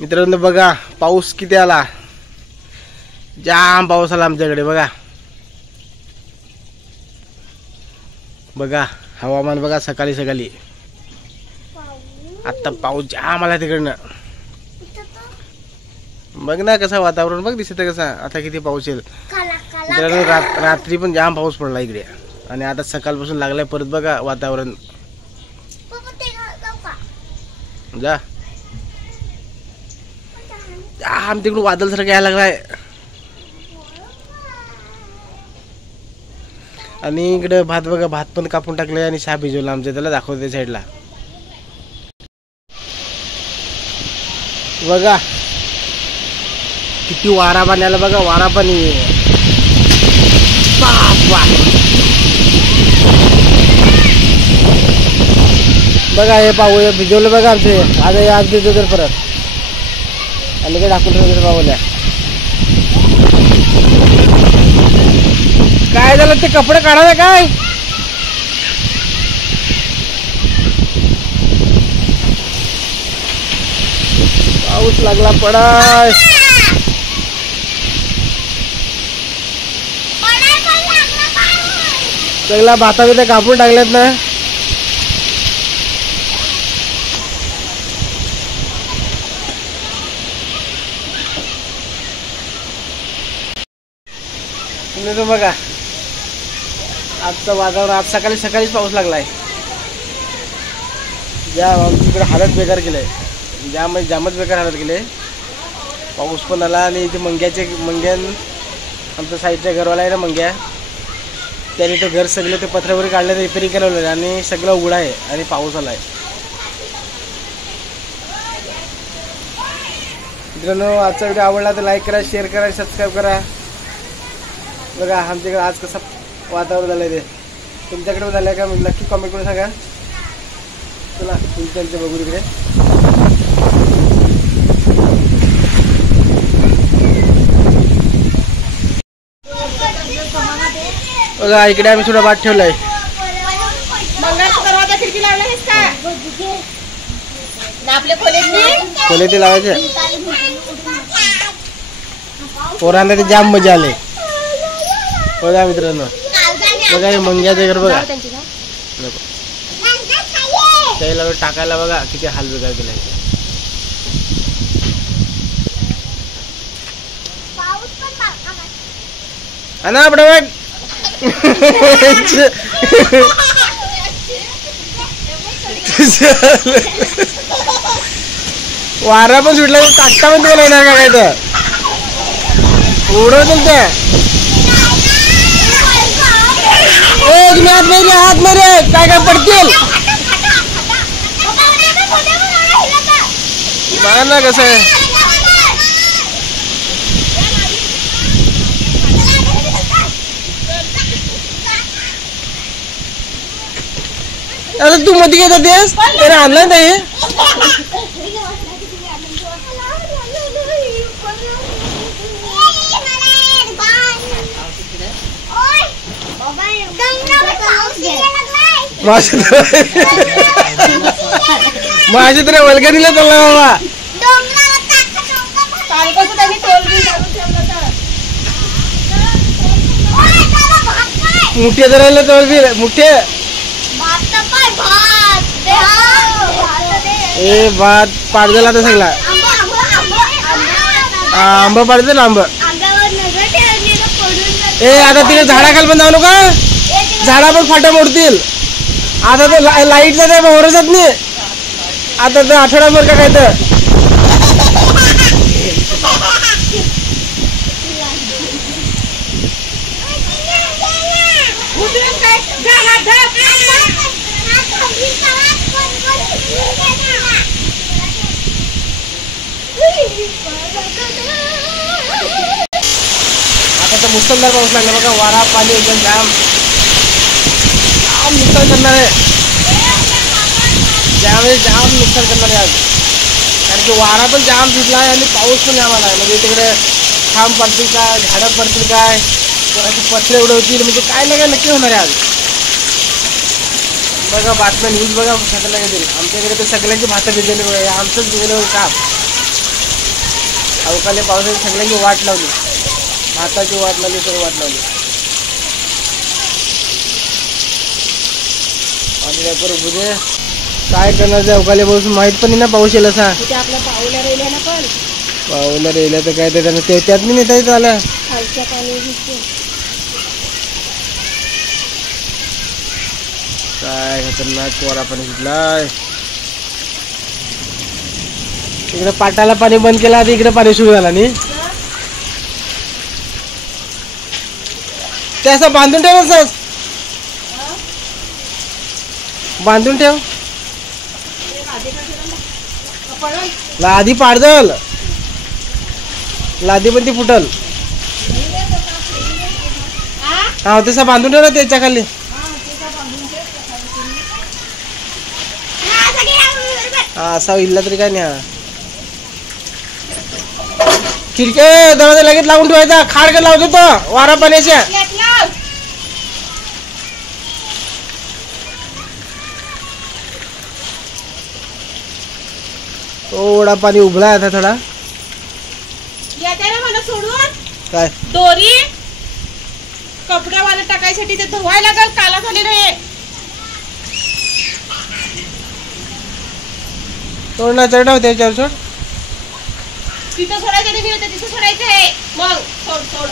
मित्रांनो बघा पाऊस किती आला, जाम पाऊस आला आमच्याकडे. बघा बघा हवामान बघा, सकाळी सकाळी आता पाऊस जाम आला तिकडनं. बघ ना कसं वातावरण बघ दिसत कसं, आता किती पाऊस येईल. मित्रांनो रात्री पण जाम पाऊस पडला इकडे आणि आता सकाळपासून लागलाय परत. बघा वातावरण जा जाम तिकडून वादळ सारखं यायला लागलाय. आणि इकडे भात बघा, भात पण कापून टाकले आणि चहा भिजवला आमच्या, त्याला दाखवते साईडला. बघा किती वारा पाण्याला बघा, वारा पाणी बापा. बघा हे पाहू हे भिजवलं बघा आमचे, आज भिजव तर परत आणि काय टाकून ठेवलं पाहूल्या. काय झालं ते कपडे काढायला काय, पाऊस लागला पडाय. सगळा भाता बिता कापून टाकल्यात ना. तुम्ही बघा आजचं वातावरण, आज सकाळी सकाळीच पाऊस लागलाय. आमच्याकडे हालत बेकार केलंय, जामच बेकार हालत केले. पाऊस पण आला आणि इथे मंग्यान आमच्या साईडच्या घरवाला आहे ना मंग्या, त्याने तो घर सगळे ते पत्रे वगैरे काढले, रिपेरिंग केलं आणि सगळं उघडा आहे आणि पाऊस आलाय. मित्रांनो आजचा व्हिडिओ आवडला तर लाईक करा, शेअर करा, सबस्क्राईब करा. बघा आमच्याकडे आज कसं वातावरण झालंय ते, तुमच्याकडे पण झालंय का नक्की कमेंट करून सांगा. चला तुमच्या बघू तिकडे. बघा इकडे आम्ही थोडा भात ठेवलाय. खोले ते लावायचे पोरांना, ते जाम मजा आले. बघा मित्रांनो बघा हे मंग्याचं घर बघा, त्याला टाकायला बघा किती हाल बेकार केलाय. ना आपडे वारा पण सुटला, टाकता पण तुला येणार का काय तर उडव तुमच्या. हात मेरे काय काय पडतील बघा ना कसं आहे. अरे तू मध्ये घेत होतेस, त्याने आणलं नाही. माझी तर वल्गनीला चालला बाबा. मुठे धरायला तर मुठे ए भात पाड झाला तर सगळा आंबा पाडते ना आंबा. ए आता तिकडे झाडाखाली पण जाऊ नका, झाडा पण फाटा मोडतील. आता तर लाईटचा नाही भरोसाच नाही, आता तर आठवडाभर का काय तर. आता तर मुसळधार पाऊस लागला बघा, वारा पाणी एकदम जाम नुकसान करणार आहे. जाम नुकसान करणार आहे आज, कारण की वारा पण जाम सुटला आहे आणि पाऊस पण जाम आला आहे. म्हणजे तिकडे खांब पडतील काय, झाडं पडतील काय, पत्रे उडवतील, म्हणजे काय ना काय नक्की होणार आहे आज. बघा बातम्या न्यूज बघा सगळ्यांना येतील. आमच्याकडे तर सगळ्यांची भातं भिजवली बघा, आमचंच भिजवलं काम. अवकाळी पावसाची सगळ्यांनी वाट लावली, भाताची वाट लावली, तर वाट लावली. आणि काय करू बुजे, काय करणार ते अवकाळी पाऊस माहित पण नाही ना पाऊस येईल असा. आपल्या पाऊला राहिल्या ना, पण पाऊला राहिल्या तर काय त्यानं ते त्यात नाही नेता येत आला. खालच्या पाणी काय खतरनाक कोरा पाणी सुटलाय. इकडे पाटाला पाणी बंद केलं, आता इकडे पाणी सुरू झाला नाही. ते असं बांधून ठेव, असं बांधून ठेव. लादी पाडदल, लादी पण ती फुटल. हा तसा बांधून ठेव ना त्याच्या खाली. हा असा इल्ला तरी काय नाही. हा खिडकी दरवाजा लगेच लावून ठेवायचा, खाडक लावतो तो वारा पाण्याच्या. थोडा पाणी उघडा आता थोडा. मला सोडून काय दोरी कपडे वाले टाकायसाठी ते धुवायला लागल, काला झालेलं आहे. सोड ना, चढ त्याच्यावर सोड. तिथं सोडायचं नाही, तिथं सोडायचं आहे. मग सोड सोड.